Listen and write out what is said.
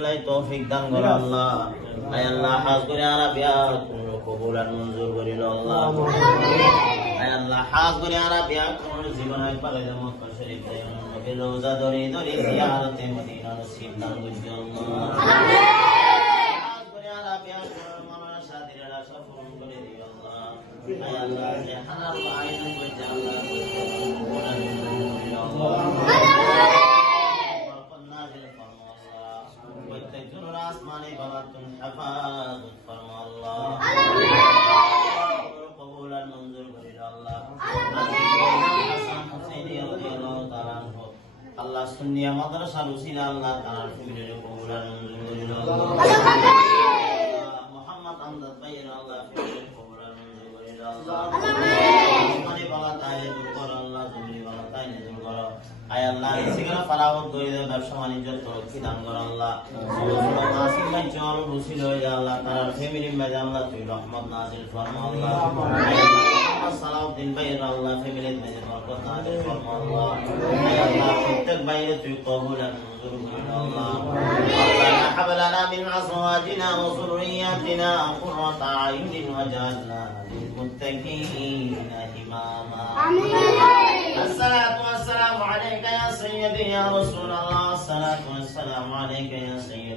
তৌফিক দান করো আল্লাহ। আয় আল্লাহ হাজ করে আরাবিয়া কোন কবুল আর মঞ্জুর করিল আল্লাহ। আয় আল্লাহ হাজ করে আরাবিয়া কোন জীবন একবার মক্কা শরীফ নবীর রওজা ধরে ধরে জিয়ারতে মদিনা নসিব দান করিল আল্লাহ। হাজ করে আরাবিয়া কোন মাওলানা সাদিরের আশা পূরণ করে দিও আল্লাহ। আয় আল্লাহ যে হালাল আয়োজন করতে আল্লাহ আসমানে বাবা তুমি হেফাজত ফরমা আল্লাহ। কবুল আর মঞ্জুর করিল আল্লাহ। হাসান হুসাইন রাদিয়াল্লাহু তাআলা আনহু আল্লাহ সুন্নিয়া মাদ্রাসার উসিলা আল্লাহ তাআলার ফিরে কবুল আর মঞ্জুর করিল আল্লাহ। মুহাম্মদ আমদাদ ভাইয়ের আল্লাহ ফিরে কবুল আর মঞ্জুর করিল আল্লাহ। আসমানে বাবা তাইলে দূর করো আল্লাহ, জমিনে বাবা তাইলে দূর করো। আয় আল্লাহ সেখানে ফারাওয়াত দরিদ্র ব্যবসা বাণিজ্য তরক্কি দান করো আল্লাহ। নাসির ভাই চল রুসিল হয়ে যা আল্লাহ, তার ফ্যামিলি মেজে আল্লাহ তুই রহমত নাজিল ফরমা আল্লাহ। সালাউদ্দিন ভাইয়ের আল্লাহ ফ্যামিলি মেজে বরকত নাজিল ফরমা আল্লাহ। আয় আল্লাহ প্রত্যেক ভাইয়ের তুই কবুল আর মঞ্জুর করিল আল্লাহ। আল্লাহ হাব লানা মিন আজওয়াজিনা ওয়া যুররিয়াতিনা কুররাতা আয়ুনিন ওয়াজআলনা লিল মুত্তাকিনা ইমামা। الصلاة والسلام عليك يا سيدي يا رسول الله، الصلاة والسلام عليك يا سيدي